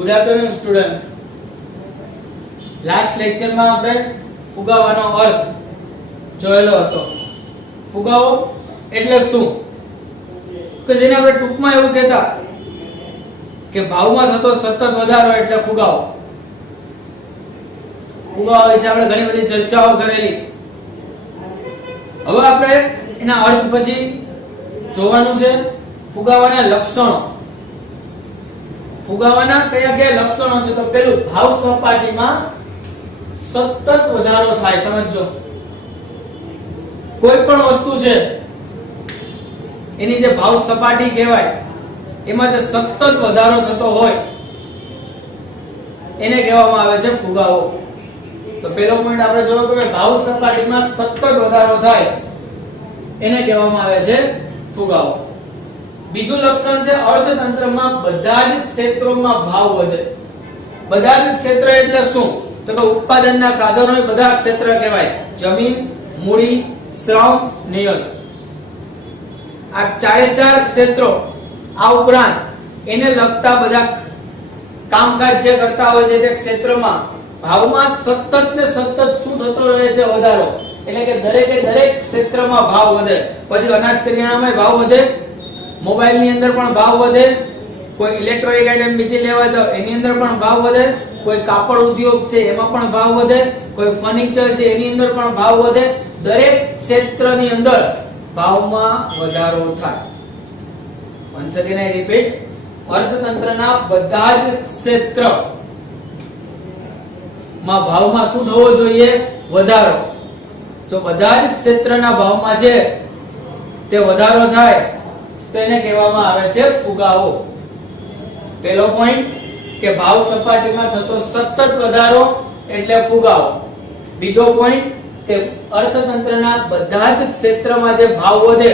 Good afternoon students. Last લેક્ચરમાં આપણે ફુગાવાનો અર્થ જોયેલો હતો. ફુગાવો એટલે શું? કે જેને આપણે ટૂંકમાં એવું કહેતા કે ભાવમાં થતો સતત વધારો એટલે ફુગાવો. ફુગાવા વિશે આપણે ઘણી બધી ચર્ચાઓ કરેલી. હવે આપણે એના અર્થ પછી જોવાનું છે ફુગાવાના લક્ષણો. ફુગાવાના કયા કયા લક્ષણો છે? તો પેલું, ભાવ સપાટીમાં સતત વધારો થાય. સમજો, કોઈ પણ વસ્તુ છે એની જે ભાવ સપાટી કહેવાય એમાં જે સતત વધારો થતો હોય એને કહેવામાં આવે છે ફુગાવો. તો પહેલો પોઈન્ટ આપણે જોયો કે ભાવ સપાટીમાં સતત વધારો થાય એને કહેવામાં આવે છે ફુગાવો. બીજું લક્ષણ છે અર્થતંત્રમાં બધા જ ક્ષેત્રોમાં ભાવ વધે. બધા જ ક્ષેત્ર એટલે શું? તો કે ઉત્પાદનના સાધનો એ બધા ક્ષેત્ર કહેવાય. જમીન, મૂડી, શ્રમ, નિયોજ. આ ચારે ચાર ક્ષેત્રો, આ ઉપરાંત એને લગતા બધા કામકાજ જે કરતા હોય છે તે ક્ષેત્રમાં ભાવમાં સતત ને સતત શું થતો રહે છે? વધારો. એટલે કે દરેકે દરેક ક્ષેત્રમાં ભાવ વધે. પછી અનાજ કરિયાણામાં ભાવ વધે, મોબાઈલ ની અંદર પણ ભાવ વધે, કોઈ ઇલેક્ટ્રોનિક આઇટમ બીજી લેવા જાવ એની અંદર પણ ભાવ વધે, કોઈ કાપડ ઉદ્યોગ છે એમાં પણ ભાવ વધે, કોઈ ફર્નિચર છે એની અંદર પણ ભાવ વધે. દરેક ક્ષેત્રની અંદર ભાવમાં વધારો થાય. once again I repeat, અર્થતંત્રના બધા જ ક્ષેત્ર માં ભાવમાં શું થવો જોઈએ? વધારો. જો બધા જ ક્ષેત્રના ભાવમાં છે તે વધારો થાય તો એને કહેવામાં આવે છે ફુગાવો. પહેલો પોઈન્ટ કે ભાવ સપાટીમાં થતો સતત વધારો એટલે ફુગાવો. બીજો પોઈન્ટ કે અર્થતંત્રના બધા જ ક્ષેત્રમાં જે ભાવ વધે,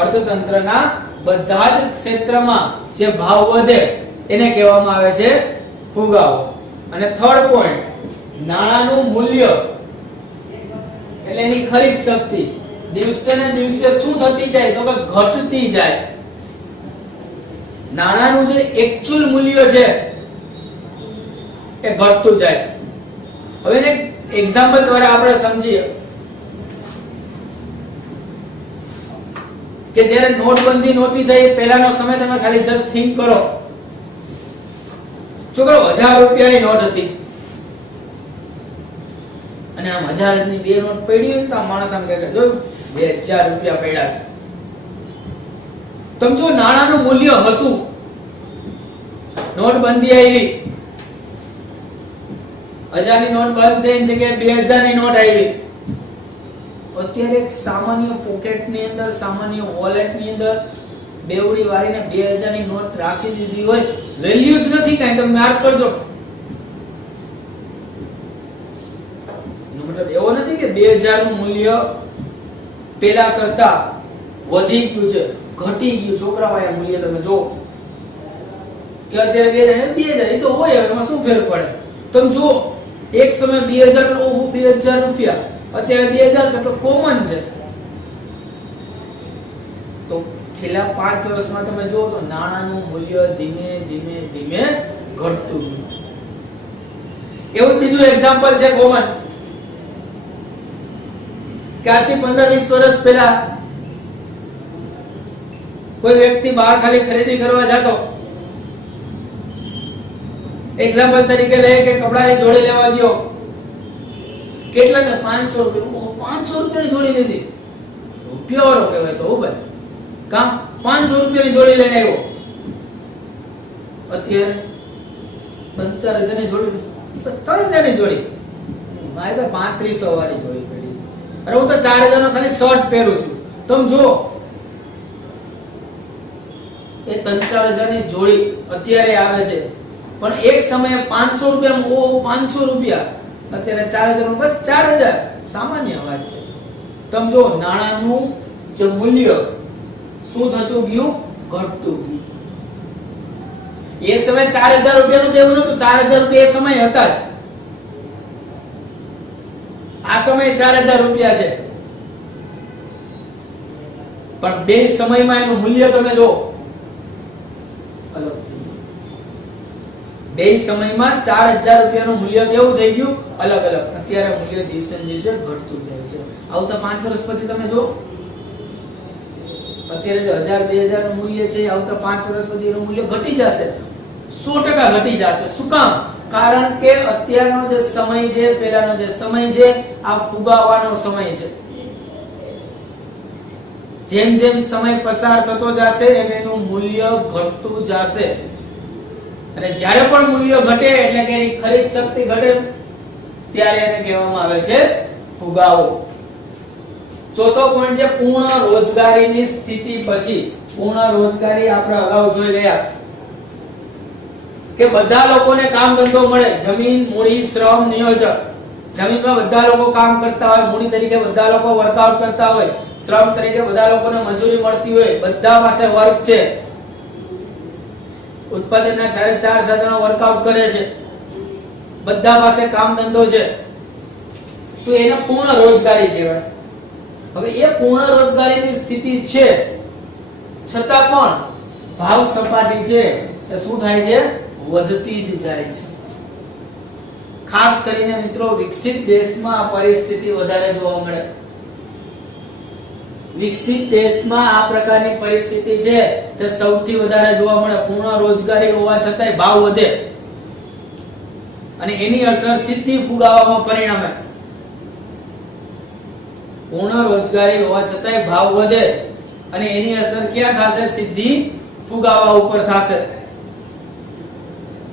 અર્થતંત્રના બધા જ ક્ષેત્રમાં જે ભાવ વધે એને કહેવામાં આવે છે ફુગાવો. અને થર્ડ પોઈન્ટ, નાણાંનું મૂલ્ય એટલે એની ખરીદ શક્તિ દિવસે ને દિવસે શું થતી જાય? તો કે ઘટતી જાય. નાણાંનું જે એક્ચ્યુઅલ મૂલ્ય છે એ ઘટતું જાય. હવે એને એક્ઝામ્પલ દ્વારા આપણે સમજીએ કે જ્યારે નોટબંધી નહોતી થઈ પહેલાનો સમય તમે ખાલી જસ્ટ થિંક કરો. છોકરો 1000 રૂપિયાની નોટ હતી અને આમ 1000 ની બે નોટ પડી હોય તો આ માણસ આમ કહે કે જો 2000 રૂપિયા પડ્યા છે. સમજો નાણાંનું મૂલ્ય હતું, નોટબંધી આવી, 1000 ની નોટ બંધ થઈને જગ્યાએ 2000 ની નોટ આવી. અત્યારે એક સામાન્ય પોકેટ ની અંદર, સામાન્ય વોલેટ ની અંદર બેવડી વાળીને 2000 ની નોટ રાખી દીધી હોય, વેલ્યુ જ નથી કાંઈ. તમે માર્ક કરજો. મતલબ એવો નથી કે 2000 નું મૂલ્ય પેલા કરતા વધી ગયું છે, ઘટી ગયું. છોકરાઓ મૂલ્ય તમે જો કે અત્યારે 2000 એ તો હોય, એમાં શું ફેર પડે? તમે જો એક સમય 2000, ઓહો 2000 રૂપિયા, અત્યારે 2000 તો કોમન છે. તો છેલ્લા 5 વર્ષમાં તમે જો તો નાણાંનું મૂલ્ય ધીમે ધીમે ધીમે ઘટતું ગયું. એવું બીજું એક્ઝામ્પલ છે કોમન કે આજથી 15-20 વર્ષ પહેલા કોઈ વ્યક્તિ બહાર ખાલી ખરીદી કરવા જતો. એક્ઝામ્પલ તરીકે લે કે કપડાની જોડી લેવા ગયો, કેટલા ને 500 રૂપિયા. 500 રૂપિયાની જોડી લીધી, રૂપિયા વાળો કહેવાય તો ભાઈ. કામ 500 રૂપિયાની જોડી લઈને આવ્યો. અત્યારે 3-4 હજારની જોડી, 3000 ની જોડી. મારે તો 3500 વાળી જોડી પડી છે. અરે હું તો 4000 નો ખાલી શર્ટ પહેરું છું. તમે જો એ 3-4 ની જોડી અત્યારે આવે છે, પણ એક સમયે 500 રૂપિયા, ઓ 500 રૂપિયા, અત્યારે 4000 બસ 4000 સામાન્ય વાત છે. તમે જો નાણાંનું જે મૂલ્ય શું થતું ગયું? ઘટતું ગયું. એ સમય 4000 રૂપિયાનું તો એવું નતું. 4000 રૂપિયા એ સમય હતા જ. આ સમય 4000 રૂપિયા છે, પણ બે સમયમાં એનું મૂલ્ય તમે જો. બે સમયમાં 4000 રૂપિયાનું મૂલ્ય કેવું થઈ ગયું? અલગ અલગ. અત્યારે મૂલ્ય દિવસે ને દિવસે ઘટતું જાય છે. આવતા 5 વર્ષ પછી તમે જો, અત્યારે જે 1000 2000 નું મૂલ્ય છે, આવતા 5 વર્ષ પછી એનું મૂલ્ય ઘટી જશે. 100% ઘટી જશે. શું કામ? કારણ કે અત્યારનો જે સમય છે, પહેલાનો જે સમય છે, આ ફુગાવાનો સમય છે. જેમ જેમ સમય પસાર થતો જશે એમ એનું મૂલ્ય ઘટતું જશે. અને જ્યારે પણ મૂલ્ય ઘટે એટલે કે એની ખરીદ શક્તિ ઘટે ત્યારે એને કહેવામાં આવે છે ફુગાવો. ચોથો પોઈન્ટ છે પૂર્ણ રોજગારીની સ્થિતિ પછી. પૂર્ણ રોજગારી આપણે અગાઉ જોઈ રહ્યા કે બધા લોકોને કામ ધંધો મળે. જમીન, મૂડી, શ્રમ, નિયોજક. જમીનમાં બધા લોકો કામ કરતા હોય, મૂડી તરીકે બધા લોકો વર્કઆઉટ કરતા હોય, શ્રમ તરીકે બધા લોકોને મજૂરી મળતી હોય, બધા પાસે વર્ક છે, ઉત્પાદનના ચારે ચાર સાધનો વર્કઆઉટ કરે છે, બધા પાસે કામ ધંધો છે, તો એને પૂર્ણ રોજગારી કહેવાય. હવે એ પૂર્ણ રોજગારીની સ્થિતિ છે છતાં પણ ભાવ સપાટી છે એ શું થાય છે? વધતી જ જાય છે. ખાસ કરીને મિત્રો વિકસિત દેશમાં આ પરિસ્થિતિ વધારે જોવા મળે. વિકસિત દેશમાં આ પ્રકારની પરિસ્થિતિ છે તે સૌથી વધારે જોવા મળે. પૂર્ણ રોજગારી હોવા છતાંય ભાવ વધે અને એની અસર સીધી ફુગાવામાં પરિણમે. પૂર્ણ રોજગારી હોવા છતાંય ભાવ વધે અને એની અસર ક્યાં થશે? સીધી ફુગાવા ઉપર થશે.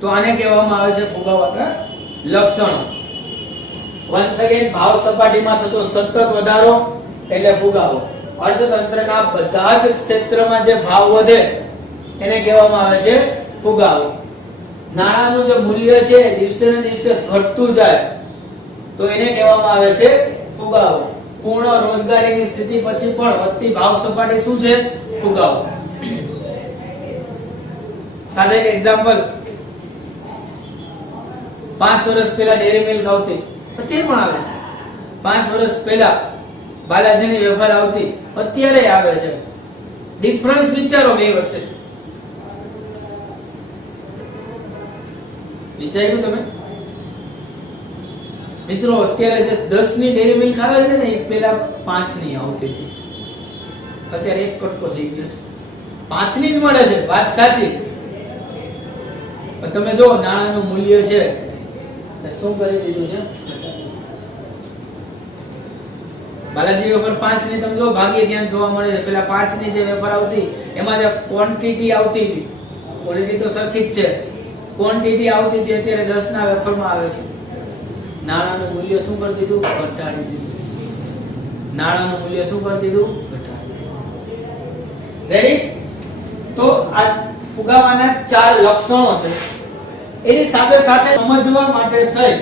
તો આને કહેવામાં આવે છે ફુગાવાના લક્ષણો. વન્સ અગેન ભાવ સપાટીમાં થતો સતત વધારો એટલે ફુગાવો. અર્થતંત્રના બધા જ ક્ષેત્રમાં જે ભાવ વધે એને કહેવામાં આવે છે ફુગાવો. નાણાંનું જે મૂલ્ય છે દિવસે ને દિવસે ઘટતું જાય તો એને કહેવામાં આવે છે ફુગાવો. પૂર્ણ રોજગારીની સ્થિતિ પછી પણ વધતી ભાવ સપાટી શું છે? ફુગાવો. સાથે એક એક્ઝામ્પલ, 5 વર્ષ પહેલા ડેરી મિલ્ક આવતી, અત્યારે પણ આવે છે. 5 વર્ષ પહેલા બાલાજીની વેફર આવતી, અત્યારે આવે છે. ડિફરન્સ વિચારો બે વચ્ચે. વિચાર્યું તમે? મિત્રો અત્યારે જે 10 ની ડેરી મિલ્ક આવે છે ને એ પહેલા 5 ની આવતી હતી, અત્યારે એક કટકો થઈ ગયો છે. 5 ની જ મળે છે, વાત સાચી. પણ તમે જો નાણાંનું મૂલ્ય છે શું કરી દીધું છે? બાલાજી વેફર 5 ની તમે જો ભાગ્ય જ્ઞાન જોવા મળે છે. પેલા 5 ની જે વેફર આવતી એમાં જે ક્વોન્ટિટી આવતી હતી, ક્વોલિટી તો સરખી જ છે, ક્વોન્ટિટી આવતી હતી, અત્યારે 10 ના વેફરમાં આવે છે. નાણાંનું મૂલ્ય શું કરી દીધું? ઘટાડી દીધું. નાણાંનું મૂલ્ય શું કરી દીધું? ઘટાડી દીધું. રેડી? તો આ ફુગાવાના 4 લક્ષણો છે. એની સાથે સાથે સમજવા માટે થઈ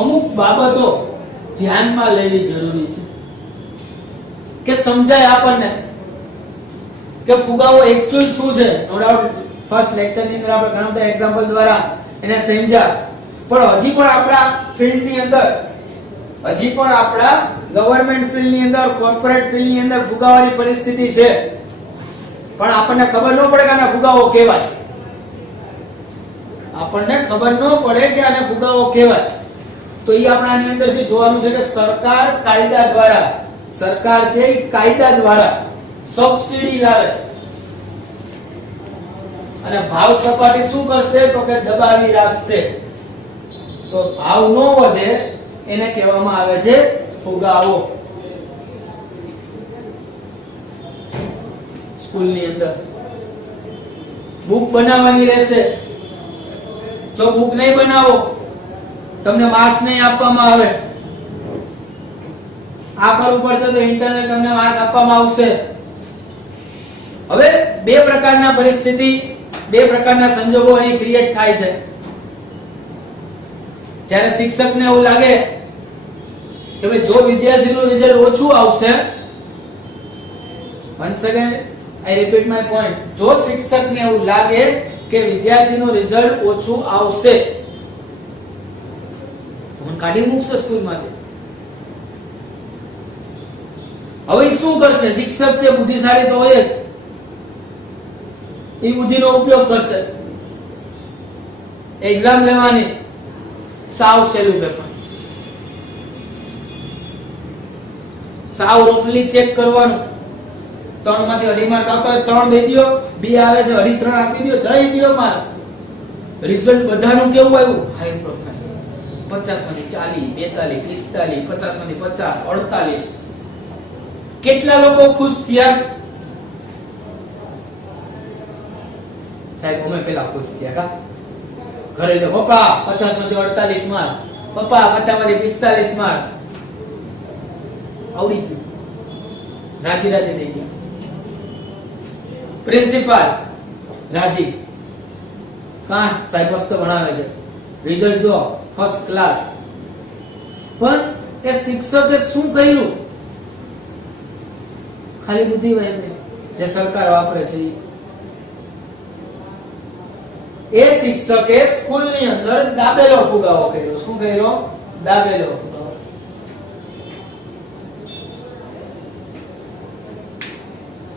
અમુક બાબતો ધ્યાનમાં લેવી જરૂરી છે કે સમજાય આપણને કે ફુગાવો એક્ચ્યુઅલ શું છે. નો ડાઉટ ફર્સ્ટ લેક્ચર ની અંદર આપણે ઘણા બધા એક્ઝામ્પલ દ્વારા એને સમજ્યા, પણ હજી પણ આપણા ફિલ્ડ ની અંદર, હજી પણ આપણા ગવર્નમેન્ટ ફિલ્ડ ની અંદર, કોર્પોરેટ ફિલ્ડ ની અંદર ફુગાવાની પરિસ્થિતિ છે. પણ આપણને ખબર ન પડે કે આને ફુગાવો કહેવાય. આપણને ખબર ન પડે કે આને ફુગાવો કહેવાય. તો એ આપણે આની અંદરથી જોવાનું છે કે સરકાર કાયદા દ્વારા, સરકાર છે એ કાયદા દ્વારા સબસિડી લાવે અને ભાવ સપાટી શું કરશે? તો કે દબાવી રાખશે. તો ભાવ ન વધે એને કહેવામાં આવે છે ફુગાવો. સ્કૂલની અંદર બુક બનાવવાની રહેશે. જો બુક નહીં બનાવો તમને માર્ક્સ નહીં આપવામાં આવે. આ કરવું પડશે તો ઇન્ટરનલ તમને માર્ક આપવામાં આવશે. હવે બે પ્રકારના પરિસ્થિતિ, બે પ્રકારના સંજોગો અહીં ક્રિએટ થાય છે. જ્યારે શિક્ષકને એવું લાગે કે ભાઈ જો વિદ્યાર્થીનું રિઝલ્ટ ઓછું આવશે, once again I repeat my point, જો શિક્ષકને એવું લાગે કે વિદ્યાર્થીનું રિઝલ્ટ ઓછું આવશે, મને કાઢી મૂકશે સ્કૂલમાંથી. હવે શું કરશે? શિક્ષક છે બુદ્ધિશાળી તો હોય જ, એ બુદ્ધિનો ઉપયોગ કરશે. એક્ઝામ લેવાની, સાવ સહેલું પેપર, સાવ રફલી ચેક કરવાનું, 3 માંથી 2.5 માર્ક આવતા હોય 3 દઈ દો, 2 આવે છે 2.5 3 આપી દો, દઈ દો માર્ક. રિઝલ્ટ બધાનું કેવું આવ્યું? High profile. 50 માંથી 40, 42, 45, 50 માંથી 50, 48. કેટલા લોકો ખુશ થયા? સાહેબ અમે પેલા ખુશ થયા કા? ઘરે તો પપ્પા 50 માંથી 48 માર્ક, પપ્પા 50 માંથી 45 માર્ક. આવડી ગયું, રાજી રાજી થઈ ગયા. પ્રિન્સિપાલ રાજી, કા સાહેબ મસ્ત ભણાવે છે, રિઝલ્ટ જો ફર્સ્ટ ક્લાસ. પણ એ શિક્ષકે શું કર્યું? ખાલી બુદ્ધિ વાપરી, જે સરકાર વાપરે છે એ શિક્ષકે સ્કૂલની અંદર દાબેલો ફુગાવો કર્યો. શું કર્યો? દાબેલો ફુગાવો.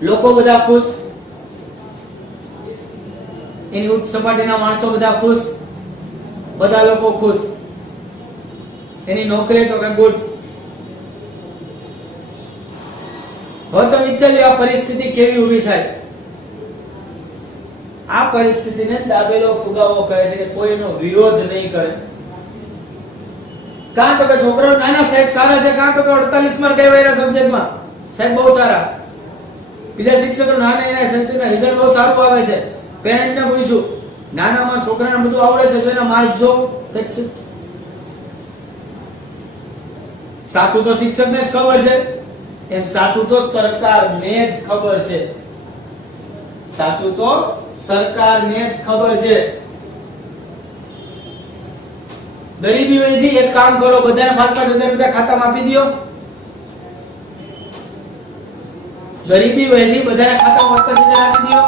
લોકો બધા ખુશ, એની ઉચ્ચ સપાટીના માણસો બધા ખુશ, બધા લોકો ખુશ. એની નોકરી તો કે ગુડ. હવે તમે વિચારી આ પરિસ્થિતિ કેવી ઊભી થાય? આ પરિસ્થિતિને દાબેલો ફુગાવો કહે છે, કે કોઈનો વિરોધ નહીં કરે. કાં તો કે છોકરાઓ નાના સાહેબ સારા છે, કાં તો કે 48 માર્ક આવ્યા સબ્જેક્ટમાં, સાહેબ બહુ સારા. બીજા શિક્ષકો નાના એના સબ્જેક્ટના રિઝલ્ટ બહુ સારું આવે છે. પેરેન્ટને પૂછ્યું, નાનામાં છોકરાને બધું આવડે છે, તો એના માર્ક જો. સાચું તો શિક્ષકને જ ખબર છે, એમ સાચું તો સરકારને જ ખબર છે. સાચું તો સરકારને જ ખબર છે. ગરીબી વયથી એક કામ કરો, બધાને 5,000 રૂપિયા ખાતામાં આપી દો. ગરીબી વયથી બધાને ખાતામાં 5,000 આપી દો.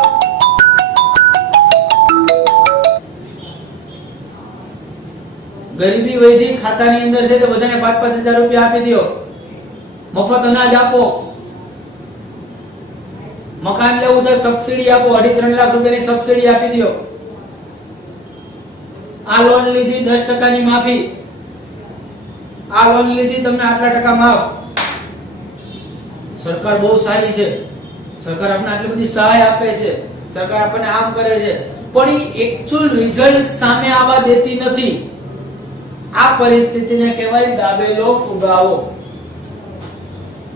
ગરીબી વયથી ખાતાની અંદર છે તો બધાને 5,000 રૂપિયા આપી દો. મફત અનાજ આપો. મકાન લેવું છે સબસિડી આપો, 2.5-3 લાખ રૂપિયાની સબસિડી આપી દો. આ લોન લીધી 10% ની માફી, આ લોન લીધી તમને આટલા ટકા માફ. સરકાર બહુ સારી છે, સરકાર આપણને આટલી બધી સહાય આપે છે, સરકાર આપણને આમ કરે છે, પણ એ એક્ચ્યુઅલ રિઝલ્ટ સામે આવવા દેતી નથી. આ પરિસ્થિતિને કહેવાય દાબેલો ફુગાવો.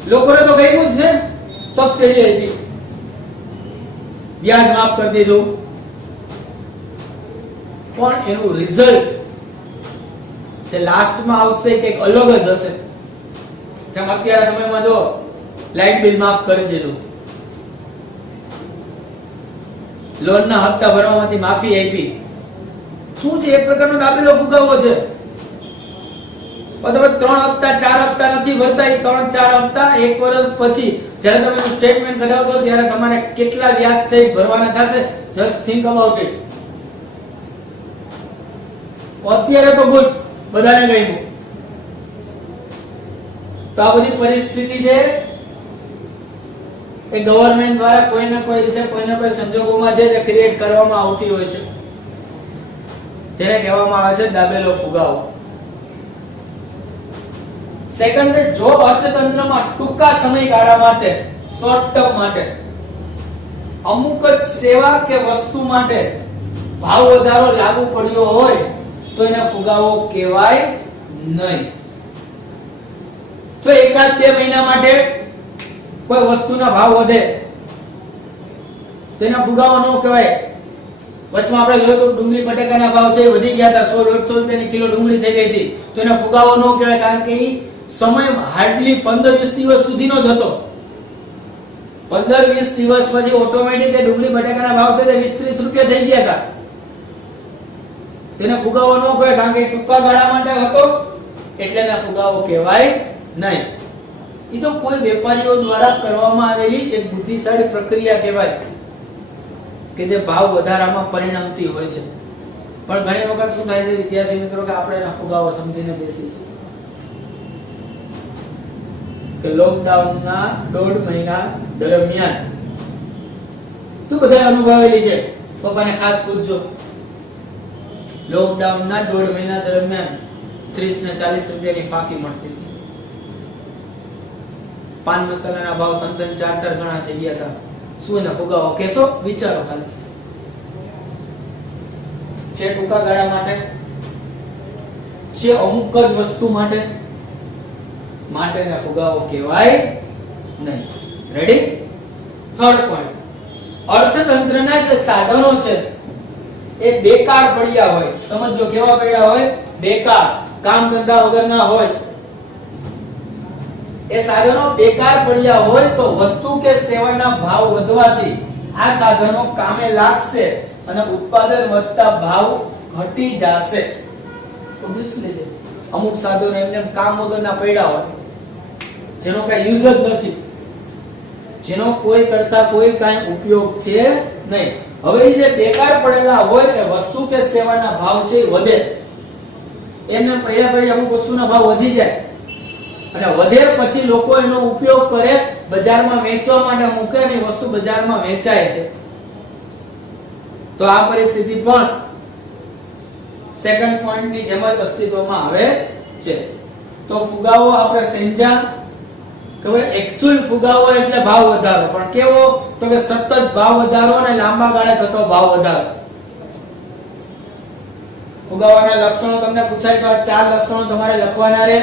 લોકોને તો ગયું જ ને, સબસિડી આપી, વ્યાજ માફ કરી દીધું, પણ એનું રિઝલ્ટ જે લાસ્ટમાં આવશે કે અલગ જ હશે. જેમ અત્યારે સમયમાં જો લાઇટ બિલ માફ કરી દીધું, લોનના હપ્તા ભરવામાંથી માફી આપી, શું છે? એક પ્રકારનો દાબેલો ફુગાવો છે. તમે 3 હપ્તા 4 હપ્તા નથી ભરતા, 3-4 હપ્તા 1 વર્ષ પછી જ્યારે તમે એનું સ્ટેટમેન્ટ કઢાવશો ત્યારે તમારે કેટલા વ્યાજ સહિત ભરવાના થશે, જસ્ટ થિંક અબાઉટ ઇટ. અત્યારે તો ગુડ, બધાને ગયું. તો આ બધી પરિસ્થિતિ છે એ ગવર્નમેન્ટ દ્વારા કોઈને કોઈ રીતે કોઈને કોઈ સંજોગોમાં છે જે ક્રિએટ કરવામાં આવતી હોય છે, જેને કહેવામાં આવે છે દાબેલો ફુગાવો. સેકન્ડ છે, જો અર્થતંત્રમાં ટૂંકા સમયગાળા માટે, શોર્ટ ટર્મ માટે, અમુક જ સેવા કે વસ્તુ માટે ભાવ વધારો લાગુ પડ્યો હોય તો એને ફુગાવો કહેવાય નહીં. જો 1-2 મહિના માટે કોઈ વસ્તુના ભાવ વધે તો એને ફુગાવો ન કહેવાય. વચમાં આપણે જોયું તો ડુંગળી બટાકાના ભાવ છે વધી ગયા હતા, 100-150 રૂપિયાની કિલો ડુંગળી થઈ ગઈ હતી, તો એને ફુગાવો ન કહેવાય, કારણ કે એ સમય હાર્ડલી 15-20 દિવસ સુધીનો જ હતો. 15-20 દિવસ પછી ઓટોમેટિક એ ડુંગળી બટાકાના ભાવ છે તે 20-30 રૂપિયા થઈ ગયા હતા. તેને ફુગાવો ન કહેવાય, કારણ કે ટૂંકા ગાળા માટે હતો એટલે એને ફુગાવો કહેવાય નહીં. એ તો કોઈ વેપારીઓ દ્વારા કરવામાં આવેલી એક બુદ્ધિશાળી પ્રક્રિયા કહેવાય કે જે ભાવ વધારામાં પરિણમતી હોય છે. પણ ઘણી વખત શું થાય છે વિદ્યાર્થી મિત્રો, કે આપણે એના ફુગાવો સમજીને બેસી છે કે લોકડાઉનના 1.5 મહિના દરમિયાન તું બધા અનુભવેલી છે, પપ્પાને ખાસ પૂછજો લોકડાઉનના 1.5 મહિના દરમિયાન 30 ને 40 રૂપિયાની ફાંકી મળતી હતી. પાન મસાલાના ભાવ 3-4 ગણા થઈ ગયા હતા. શું એના ફુગાવો કેસો? વિચારો ખાલી. છે ટૂંકા ગાળા માટે, છે અમુક જ વસ્તુ માટે એના ફુગાવો કહેવાય નહીં. રેડી? થર્ડ પોઈન્ટ, અર્થતંત્રના જે સાધનો છે એ બેકાર પડ્યા હોય. સમજો કેવા પડ્યા હોય? બેકાર, કામ ધંધા વગરના હોય. એ સાધનો બેકાર પડ્યા હોય તો વસ્તુ કે સેવાના ભાવ વધવાથી આ સાધનો કામે લાગશે અને ઉત્પાદન વધતા ભાવ ઘટી જશે. ઓબ્વિયસલી છે. અમુક સાધનો એમને કામ વગરના પડ્યા હોય, જેનો કઈ યુઝ જ નથી, જેનો કોઈ કરતા કોઈ કાંઈ ઉપયોગ છે નહીં. હવે જે બેકાર પડેલા હોય એ વસ્તુ કે સેવાના ભાવ છે વધે. એમને પડ્યા અમુક વસ્તુના ભાવ વધી જાય અને વધે પછી લોકો એનો ઉપયોગ કરે, બજારમાં વેચવા માટે મૂકે અને વસ્તુ બજારમાં વેચાય છે. તો આ પરિસ્થિતિ પણ સેકન્ડ પોઈન્ટ ની જેમ જ અસ્તિત્વમાં આવે છે. તો ફુગાવો આપણે સમજ્યા કે એક્ચ્યુઅલ ફુગાવો એટલે ભાવ વધારો, પણ કેવો? તો કે સતત ભાવ વધારો અને લાંબા ગાળે થતો ભાવ વધારો. ફુગાવાના લક્ષણો તમને પૂછાય તો આ 4 લક્ષણો તમારે લખવાના રહે.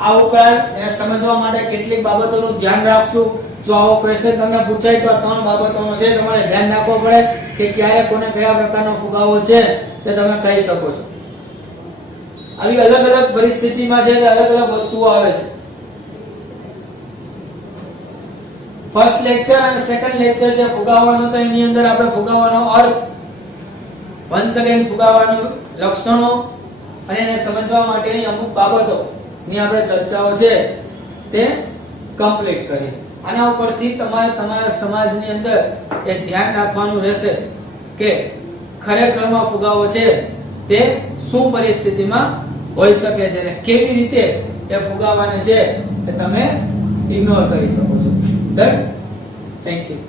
આ ઉપરાંત એને સમજવા માટે કેટલીક બાબતોનું ધ્યાન રાખશું. જો આવો ક્વેશ્ચન તમને પૂછાય તો આ 3 બાબતોનો છે તમારે ધ્યાન રાખવો પડે કે ક્યારે કોને કયા પ્રકારનો ફુગાવો છે તે તમે કહી શકો છો. આવી અલગ અલગ પરિસ્થિતિમાં છે અલગ અલગ વસ્તુઓ આવે છે. ફર્સ્ટ લેક્ચર અને સેકન્ડ લેક્ચર જે ફુગાવાનો તો એની અંદર આપણે ફુગાવાનો અર્થ, વન્સ અગેન ફુગાવાની લક્ષણો અને એને સમજવા માટેની અમુક બાબતો ની આપણે ચર્ચાઓ છે તે કમ્પ્લીટ કરી. આના ઉપરથી તમારે તમારા સમાજની અંદર એ ધ્યાન રાખવાનું રહેશે કે ખરેખરમાં ફુગાવો છે તે શું પરિસ્થિતિમાં હોઈ શકે છે અને કેવી રીતે એ ફુગાવાને છે એ તમે ઇગ્નોર કરી શકો છો. ડન? Thank you.